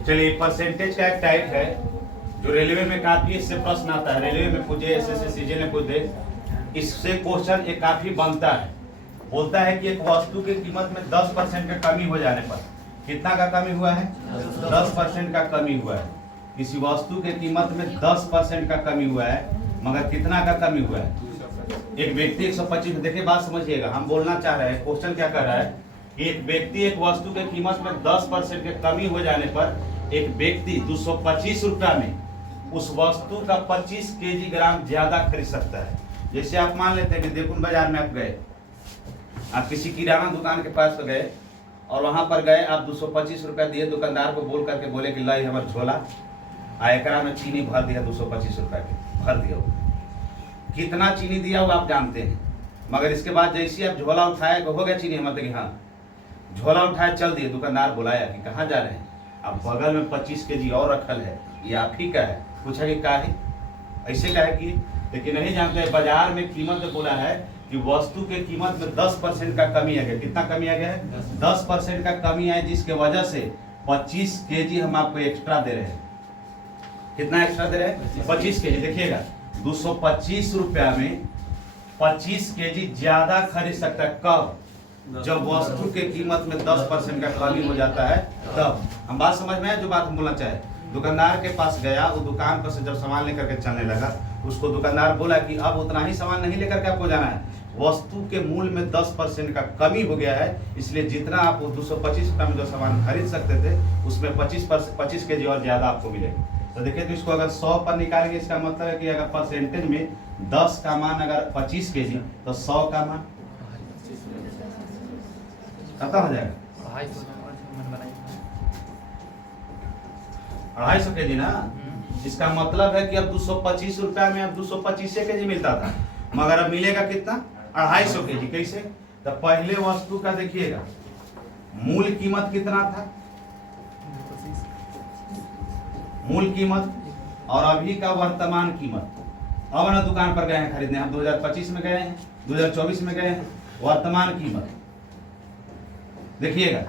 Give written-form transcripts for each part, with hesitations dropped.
चलिए, परसेंटेज का एक टाइप है जो रेलवे में काफी इससे प्रश्न आता है। रेलवे में पूछे, एसएससी सीजीएल में पूछे, इससे क्वेश्चन एक काफी बनता है। बोलता है कि एक वस्तु की कीमत में 10% का कमी हो जाने पर, कितना का कमी हुआ है? 10% का कमी हुआ है। किसी वस्तु के कीमत में 10% का कमी हुआ है, मगर कितना का कमी हुआ है? एक व्यक्ति 125, देखिए बात समझिएगा, हम बोलना चाह रहे हैं, क्वेश्चन क्या कर रहा है कि एक व्यक्ति एक वस्तु के कीमत में 10% की कमी हो जाने पर एक व्यक्ति 225 रुपया में उस वस्तु का 25 केजी ग्राम ज्यादा खरीद सकता है। जैसे आप मान लेते हैं कि देवकुंड बाजार में आप गए, आप किसी किराना दुकान के पास तो गए और वहां पर गए, आप 225 रुपया दिए, दुकानदार को बोल करके बोले कि लाई हमारा झोला एकरा में चीनी भर दिया, 225 रुपया के भर दिया। कितना चीनी दिया वो आप जानते हैं, मगर इसके बाद जैसे आप झोला उठाए, हो गया चीनी, मतलब कि हाँ झोला उठाए चल दिए, दुकानदार बुलाया कि कहाँ जा रहे हैं? अब बगल में 25 केजी और रखल है, ये आप ही का है। पूछा कि का है, ऐसे का है कि, लेकिन नहीं जानते बाजार में कीमत बोला है कि वस्तु के कीमत में 10% का कमी आ गया। कितना कमी आ गया है? 10% का कमी है, जिसके वजह से 25 केजी हम आपको एक्स्ट्रा दे रहे हैं। कितना एक्स्ट्रा दे रहे हैं? 25 केजी। देखिएगा 225 रुपया में 25 केजी ज्यादा खरीद सकता है। कब? जब वस्तु के कीमत में 10% का कमी हो जाता है तब। हम बात समझ में है जो बात हम बोलना चाहे? दुकानदार के पास गया, वो दुकान पर से जब सामान लेकर के चलने लगा, उसको दुकानदार बोला कि अब उतना ही सामान नहीं लेकर के आपको जाना है, वस्तु के मूल्य में 10% का कमी हो गया है, इसलिए जितना आप 225 रुपये में जो सामान खरीद सकते थे उसमें 25 केजी और ज्यादा आपको मिलेगा। तो देखिए, तो इसको अगर 100 पर निकालेंगे, इसका मतलब है कि अगर परसेंटेज में 10 का मान अगर 25 केजी, तो 100 का मान खत्म हो जाएगा। 250 केजी ना। इसका मतलब है कि अब 225 रुपया में अब 225 केजी मिलता था, मगर अब मिलेगा कितना? 250 केजी। कैसे? तो पहले वस्तु का देखिएगा मूल कीमत कितना था, मूल कीमत, और अभी का वर्तमान कीमत। अब ना दुकान पर गए हैं खरीदने, हम 2025 में गए हैं, 2024 में गए हैं, वर्तमान कीमत देखिएगा,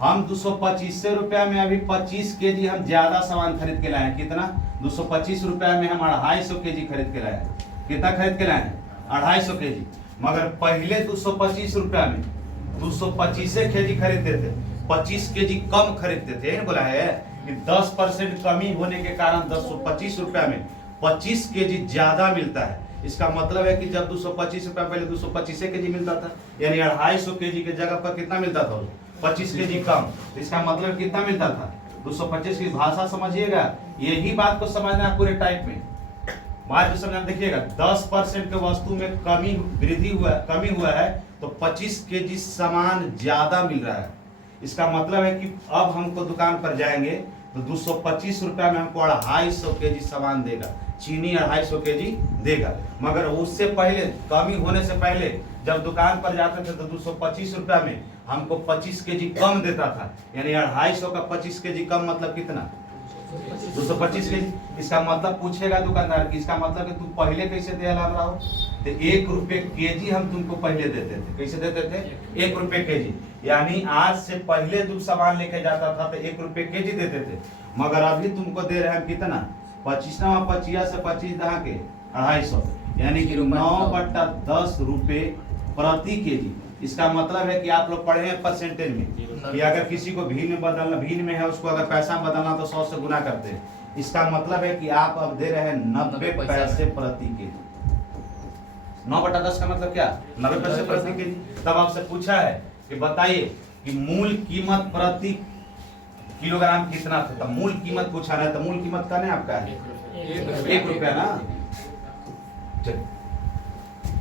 हम 225 रुपया में अभी 25 केजी हम ज्यादा सामान खरीद के लाए हैं। कितना? 225 रुपया में हम 250 केजी खरीद के लाए हैं। कितना खरीद के लाए हैं? 250 केजी। मगर पहले 225 रुपया में 225 केजी खरीदते थे, 25 केजी कम खरीदते थे। बोला है कि 10% कमी होने के कारण 225 रुपया में 25 केजी ज्यादा मिलता है। इसका मतलब है कि जब 225 रुपया पहले 225 केजी मिलता था, यानी 250 केजी के जगह पर कितना मिलता था? 25 केजी कम। तो इसका मतलब कितना मिलता था? 225 की भाषा समझिएगा, यही बात को समझना है पूरे टाइप में। बात जो समझना, देखिएगा 10% के वस्तु में कमी हुआ है, तो 25 केजी सामान ज्यादा मिल रहा है। इसका मतलब है कि अब हमको दुकान पर जाएंगे तो 225 रुपया में हमको 250 केजी सामान देगा, चीनी 250 केजी देगा। मगर उससे पहले, कमी होने से पहले जब दुकान पर जाते थे तो 225 रुपया में हमको 25 केजी कम देता था, यानी 250 का 25 केजी कम मतलब कितना? 225 केजी। इसका मतलब पूछेगा दुकानदार की, इसका मतलब कि तुम पहले कैसे दे रहा हो? तो 1 रुपये केजी हम तुमको पहले देते थे। कैसे देते थे? 1 रुपये केजी। यानी आज से पहले तुम सामान लेके जाता था तो 1 रुपये केजी देते थे, मगर अभी तुमको दे रहे हैं कितना? 25 से 25 दहा के 250, यानी कि 9/10 रुपये प्रति केजी। इसका मतलब है कि आप लोग पढ़े हैं परसेंटेज में कि अगर किसी को भीन में बदलना, भीन में है उसको अगर पैसा बदलना तो 100 से गुना करते हैं। इसका मतलब है कि आप अब दे रहे हैं 90 पैसे प्रति केजी। 9/10 का मतलब क्या? 90 पैसे प्रति केजी। तब आपसे पूछा है कि बताइए कि मूल कीमत प्रति किलोग्राम कितना था? तो मूल कीमत पूछा है, तो मूल कीमत का नहीं आपका है 1 रुपया ना।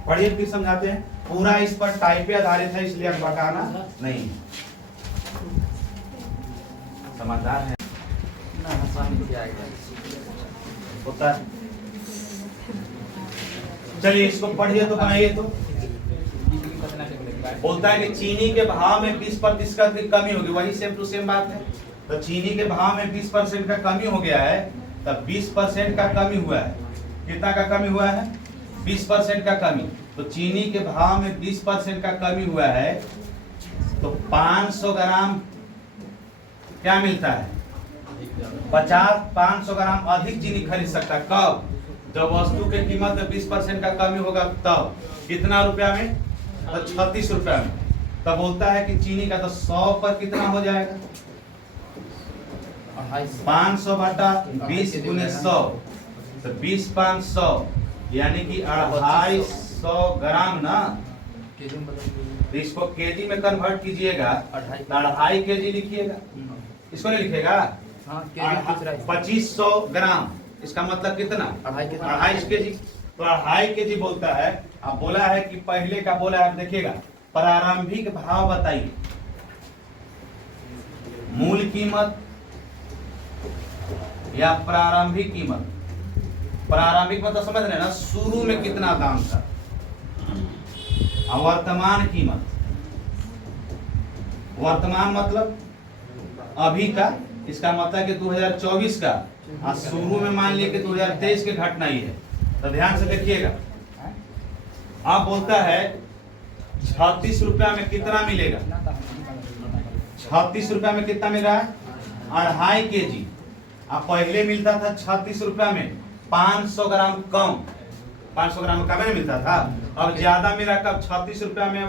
पढ़िए फिर समझाते हैं। पूरा इस पर टाइप पे आधारित है, इसलिए हम बताना नहीं। समझदार है होता है। चलिए इसको पढ़िए तो बनाइए। तो बोलता है कि चीनी के भाव में 20% की कमी होगी, वही सेम टू सेम बात है। तो चीनी के भाव में 20% का कमी हो गया है, तब 20% का कमी हुआ है। कितना का कमी हुआ है? 20% का कमी। तो चीनी के भाव में 20% का कमी हुआ है, तो 500 ग्राम क्या मिलता है? 500 ग्राम अधिक चीनी खरीद सकता है। कब? जब वस्तु के कीमत में 20% का कमी होगा तब। कितना रुपया में? तो 36 रुपया में। तब बोलता है कि चीनी का तो 100 पर कितना हो जाएगा? 500 बटा 20 गुने 100, तो 20 5 100, यानी कि 250 ग्राम ना। तो इसको केजी में कन्वर्ट कीजिएगा, 2.5 केजी लिखिएगा। इसको नहीं लिखेगा? 2500 ग्राम, इसका मतलब कितना? 2.5 केजी। तो 2.5 केजी बोलता है। अब बोला है कि पहले का बोला है, देखिएगा प्रारंभिक भाव बताइए। मूल कीमत या प्रारंभिक कीमत? प्रारंभिक मतलब समझ रहे ना, शुरू में कितना दाम था। वर्तमान कीमत, वर्तमान मतलब अभी का, इसका मतलब कि 2024 का, और शुरू में मान लिए कि 2023 की घटना ही है। तो ध्यान से देखिएगा। आप बोलता है 36 रुपया में कितना मिलेगा? 36 रुपया में कितना मिल रहा है? 2.5 केजी। अब पहले मिलता था 36 रुपया में 500 ग्राम कम, 500 ग्राम कम नहीं मिलता था। अब ज्यादा मिला कब? 36 रुपया में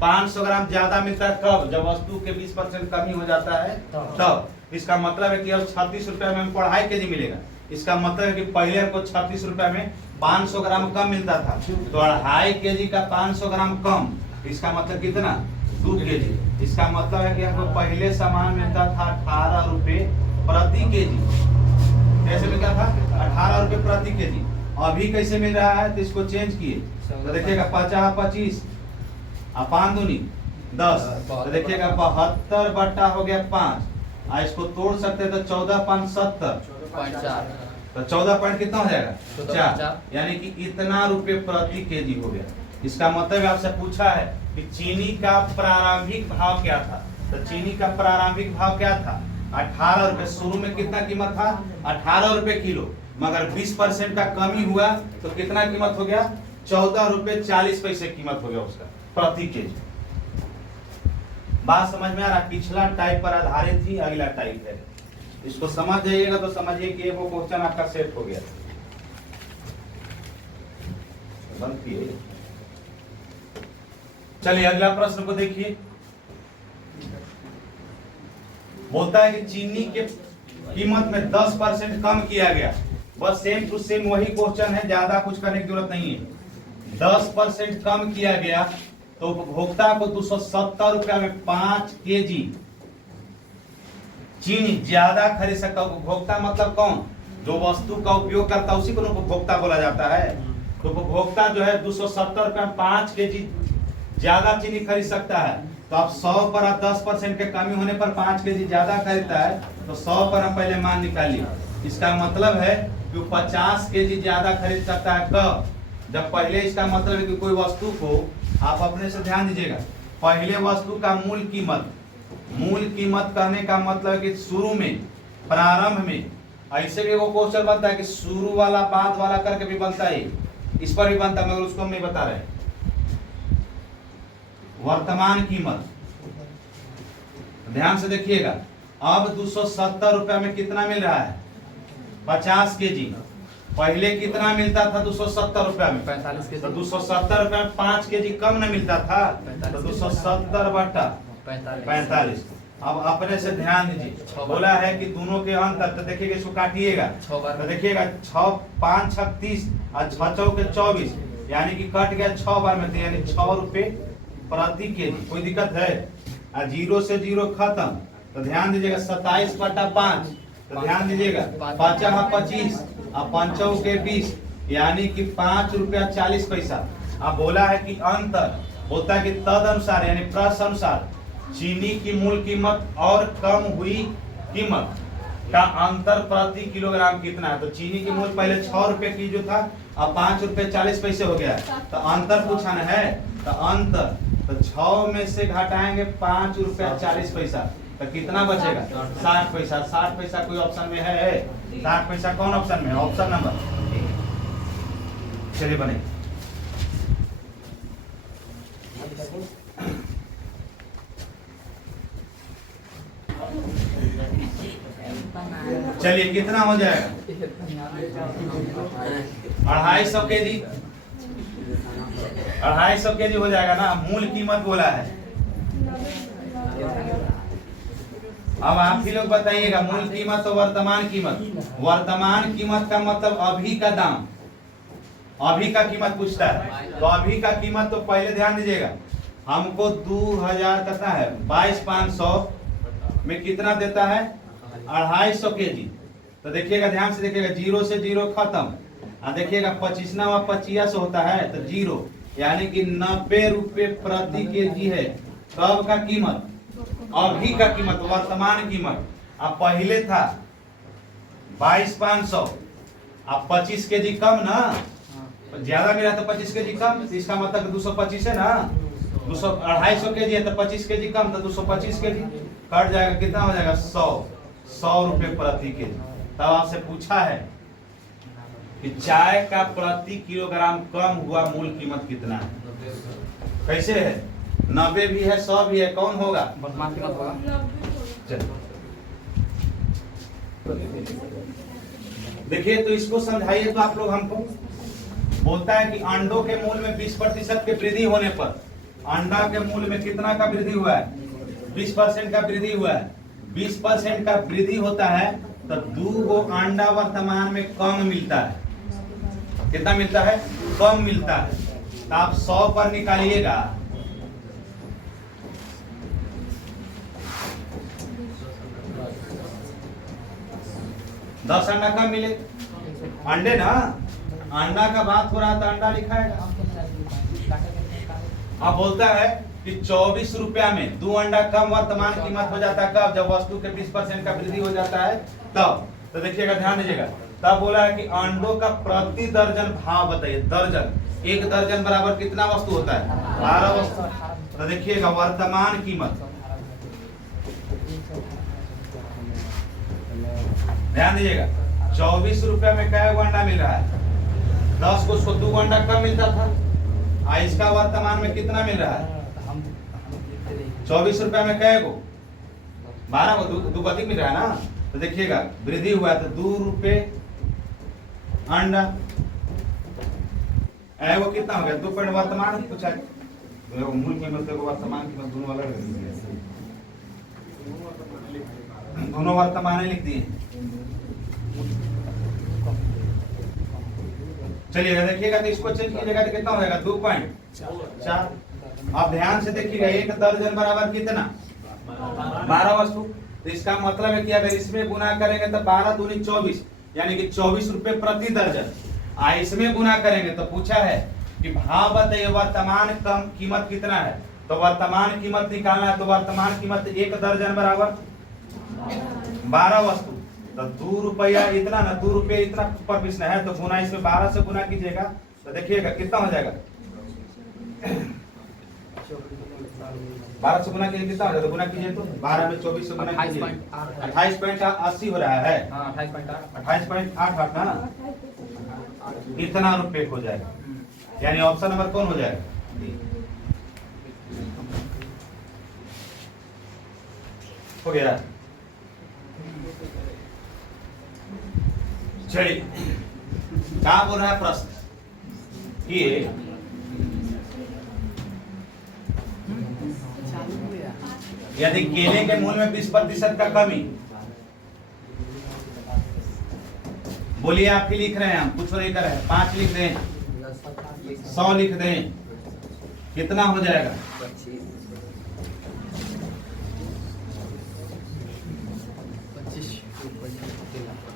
500 ग्राम ज्यादा मिलता है कब? जब वस्तु के 20% कमी हो जाता है तब। इसका मतलब है कि अब 36 रुपया में हमको 2.5 केजी मिलेगा। इसका मतलब है कि पहले हमको 36 रुपया में 500 ग्राम कम मिलता था, तो 2.5 केजी का 500 ग्राम कम, इसका मतलब कितना? 2 केजी। इसका मतलब है कि हमको पहले सामान मिलता था 18 रुपये प्रति केजी। कैसे मिलता था? 18 रुपये प्रति केजी। अभी कैसे मिल रहा है? तो इसको चेंज किए तो देखिएगा 50 25 और 5 दूनी 10, तो देखिएगा 72 बट्टा हो गया 5। इसको तोड़ सकते तो 14 5 70, तो 14 पॉइंट कितना हो जाएगा? 4, यानी कि इतना रुपये प्रति केजी हो गया। इसका मतलब आपसे पूछा है कि चीनी का प्रारंभिक भाव क्या था। तो चीनी का प्रारंभिक भाव क्या था? 18 रुपये। शुरू में कितना कीमत था? 18 रुपये किलो, मगर 20% का कमी हुआ तो कितना कीमत हो गया? 14 रुपये 40 पैसे कीमत हो गया उसका प्रति केजी। बात समझ में आ रहा? पिछला टाइप पर आधारित ही अगला टाइप है। इसको समझ जाइएगा तो समझिए कि वो क्वेश्चन आपका सेट हो गया। बंद किए। चलिए अगला प्रश्न को देखिए। बोलता है कि चीनी के कीमत में 10% कम किया गया। बस सेम टू सेम वही क्वेश्चन है, ज्यादा कुछ करने की जरूरत नहीं है। 10% कम किया गया तो उपभोक्ता को 270 रुपया में 5 केजी चीनी ज्यादा खरीद सकता। उपभोक्ता मतलब कौन? जो वस्तु का उपयोग करता है उसी को उपभोक्ता बोला जाता है। तो उपभोक्ता जो है 270 रुपया में 5 केजी ज्यादा चीनी खरीद सकता है। तो आप 100 पर आप 10% के कमी होने पर 5 केजी ज्यादा खरीदता है, तो 100 पर हम पहले मान निकालिए। इसका मतलब है कि 50 केजी ज्यादा खरीद सकता है। कब? जब पहले, इसका मतलब है कि कोई वस्तु को, आप अपने से ध्यान दीजिएगा, पहले वस्तु का मूल कीमत कहने का मतलब है कि शुरू में, प्रारंभ में। ऐसे भी वो क्वेश्चन बनता है कि शुरू वाला बाद वाला करके भी बनता है, इस पर भी बनता है, मगर उसको हम नहीं बता रहे। वर्तमान कीमत, ध्यान से देखिएगा। अब 270 रुपया में कितना मिल रहा है? 50 केजी। पहले कितना मिलता था? 270 रुपया में 45 केजी। तो 270 रुपया में 5 केजी कम न मिलता था, तो 270 बटा 45। अब अपने से ध्यान दीजिए, बोला है कि दोनों के अंतर, तो देखिएगा इसको काटिएगा तो देखिएगा 6 5 36 और 6 चौके 24, यानी कि कट गया 6 बार में, तो यानी 6 रुपये प्रति केजी। कोई दिक्कत है? और 0 से 0 खत्म। तो ध्यान दीजिएगा 27 बटा 5, तो ध्यान दीजिएगा 5 25 और 5 के 20, यानी कि 5 रुपया 40 पैसा। अब बोला है कि अंतर, बोलता है कि तद अनुसार यानी प्रश्न अनुसार चीनी की मूल कीमत और कम हुई कीमत का अंतर प्रति किलोग्राम कितना है। तो चीनी की मूल पहले 6 रुपए की जो था, अब 5 रुपये 40 पैसे हो गया। तो अंतर पूछा न है, तो अंतर, तो 6 में से घटाएंगे 5 रुपया 40 पैसा, तो कितना बचेगा? 60 पैसा। 60 पैसा कोई ऑप्शन में है? 60 पैसा कौन ऑप्शन में है? ऑप्शन नंबर, चलिए बने। चलिए कितना हो जाएगा 250 kg 250 kg हो जाएगा ना। मूल कीमत बोला है। अब आप ही लोग बताइएगा मूल कीमत और वर्तमान कीमत। वर्तमान कीमत का मतलब अभी का दाम, अभी का कीमत पूछता है। तो अभी का कीमत तो पहले ध्यान दीजिएगा, हमको 2000 कितना है 22,500 में कितना देता है 250 kg। तो देखिएगा ध्यान से देखिएगा, 0 से 0 खत्म। देखिएगा 25 होता है तो 0, यानी कि 90 रुपये प्रति kg है। कब का कीमत? अभी का कीमत, वर्तमान कीमत। अब पहले था 22,500, अब 25 kg कम ना, ज्यादा मिला तो 25 kg कम, इसका मतलब 225 है ना। 250 kg है तो 25 kg कम, तो 225 kg कट जाएगा, कितना हो जाएगा 100 रुपये प्रति kg। तब आपसे पूछा है कि चाय का प्रति किलोग्राम कम हुआ मूल कीमत कितना है। कैसे है? 90 भी है, 100 भी है, कौन होगा? वर्तमान कीमत होगा। देखिए तो इसको समझाइए तो आप लोग हमको। बोलता है कि अंडों के मूल्य में 20% के वृद्धि होने पर अंडा के मूल्य में कितना का वृद्धि हुआ है? 20% का वृद्धि हुआ है। 20% का वृद्धि होता है तो 2 गो अंडा वर्तमान में कम मिलता है। कितना मिलता है? कम मिलता है। तो आप 100 पर निकालिएगा, दस अंडा कम मिले, अंडे ना, अंडा का बात हो रहा था, अंडा लिखा है। अब बोलता है कि 24 रुपया में 2 अंडा कम वर्तमान कीमत हो जाता है। कब? जब वस्तु के 20% का वृद्धि हो जाता है तब। तो देखिएगा ध्यान दीजिएगा, तब बोला है कि अंडों का प्रति दर्जन भाव बताइए। दर्जन, 1 दर्जन बराबर कितना वस्तु होता है? 12 वस्तु। तो देखिएगा वर्तमान कीमत, ध्यान दीजिएगा, 24 रुपया में क्या अंडा मिल रहा है? 10 को, उसको 2 अंडा कम मिलता था। इसका वर्तमान में कितना मिल रहा है? 24 रुपया में क्या गो? 12 को 2 अधिक मिल रहा है ना। तो देखिएगा वृद्धि हुआ तो 2 रुपये अंडा, वो कितना हो गया? 2 पॉइंट वर्तमान पूछा, मूल कीमत को वर्तमान कीमत दोनों अलग दोनों वर्तमान लिख दिए। चलिएगा देखिएगा तो इसको चेंज कीजिएगा तो कितना हो जाएगा? 2.4। अब ध्यान से देखिएगा, 1 दर्जन बराबर कितना? 12 वस्तु। तो इसका मतलब है कि अगर इसमें गुना करेंगे तो 12 दूनी 24, यानी कि 24 रुपये प्रति दर्जन। इसमें गुना करेंगे तो पूछा है कि भाव बताइए वर्तमान कम कीमत कितना है। तो वर्तमान कीमत निकालना है, तो वर्तमान कीमत 1 दर्जन बराबर 12 वस्तु। तो 2 रुपया इतना ना, 2 रुपये इतना पर प्रश्न है, तो गुना इसमें 12 से गुना कीजिएगा तो देखिएगा कितना हो जाएगा। 12 से गुना कीजिए कितना हो जाएगा? गुना कीजिए तो 12 में 24 से गुना कीजिए 28.80 हो रहा है। 28.88 ना, इतना रुपये हो जाएगा। यानी ऑप्शन नंबर कौन हो जाएगा? हो गया। चलिए क्या बोल रहा है प्रश्न कि यदि केले के मूल्य में 20% का कमी, बोलिए आप ही लिख रहे हैं, हम कुछ नहीं कर रहे हैं। 5 लिख दें, 100 लिख दें, कितना हो जाएगा? 25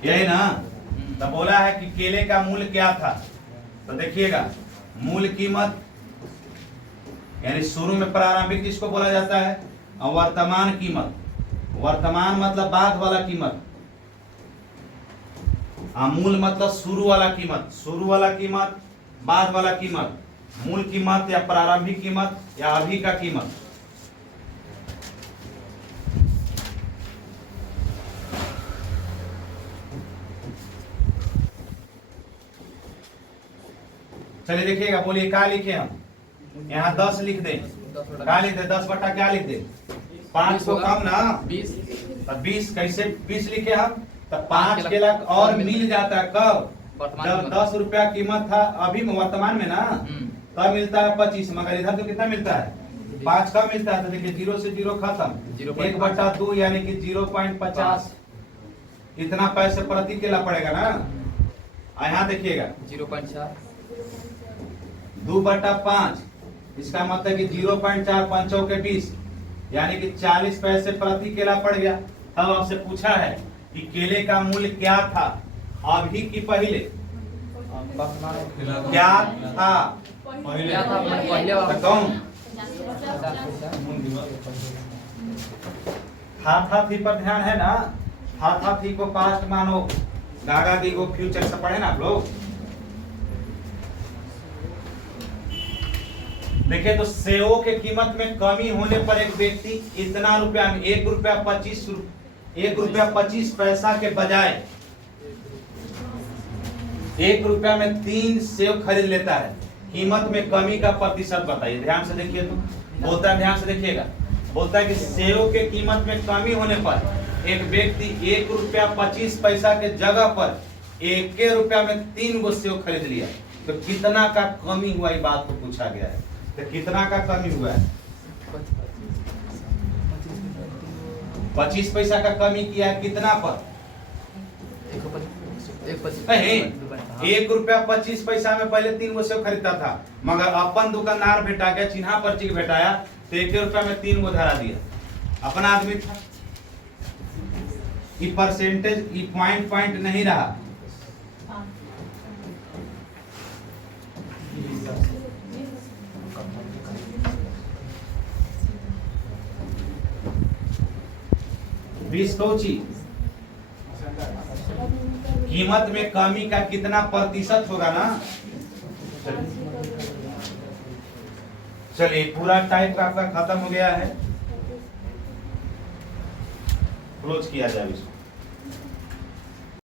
यही ना। तो बोला है कि केले का मूल्य क्या था। तो देखिएगा मूल कीमत यानी शुरू में प्रारंभिक जिसको बोला जाता है, और वर्तमान कीमत, वर्तमान मतलब बाद वाला कीमत, मूल मतलब शुरू वाला कीमत, शुरू वाला कीमत, बाद वाला कीमत, मूल कीमत या प्रारंभिक कीमत या अभी का कीमत। चलिए देखिएगा, बोलिए क्या लिखे हम? यहाँ 10 लिख दें, क्या लिख दे? 10 बटा क्या लिख दे? 5 को कम ना 20। 20 कैसे 20 लिखे हम? तो 5 के लाख और मिल जाता है कब? वर्तमान जब कीमत। 10 रुपया कीमत था अभी वर्तमान में ना, तब मिलता है 25, मगर इधर तो कितना मिलता है? 5 कब मिलता है? तो देखिए 0 से 0 खत्म, 1/2 यानी कि 0.50 इतना पैसे प्रति केला पड़ेगा ना। यहाँ देखिएगा 0.4 2/5, इसका मतलब कि 0.4 5 के 20 यानी कि 40 पैसे प्रति केला पड़ गया। तब आपसे पूछा है कि केले का मूल्य क्या था अभी की पहले? क्या था? क्या था पहले बताऊं? था थी पर ध्यान है ना? था थी को पास्ट मानो, गागा दी को फ्यूचर से पढ़े ना आप लोग। देखिए तो सेव के कीमत में कमी होने पर एक व्यक्ति इतना रुपया में 1 रुपया 25 पैसा के बजाय 1 रुपया में 3 सेव खरीद लेता है। कीमत में कमी का प्रतिशत बताइए, ध्यान से देखिए। तो बोलता है, ध्यान से देखिएगा, बोलता है कि सेव के कीमत में कमी होने पर एक व्यक्ति 1 रुपया 25 पैसा के जगह पर 1 रुपया में 3 गो सेव खरीद लिया। तो कितना का कमी हुआ, ये बात को पूछा गया है। तो कितना का कमी हुआ है? 25 पैसा का कमी किया है कितना पर? नहीं, 1 रुपया 25 पैसा में पहले 3 गो सेव खरीदता था, मगर अपन दुकानदार भेटा गया, चिन्हा पर्ची भेटाया तो 1 रुपया में 3 गो धरा दिया। अपना आदमी था, ये परसेंटेज ये पॉइंट नहीं रहा। कीमत में कमी का कितना प्रतिशत होगा ना? चलिए पूरा टाइप का आपका खत्म हो गया है, क्लोज किया जाए इसको।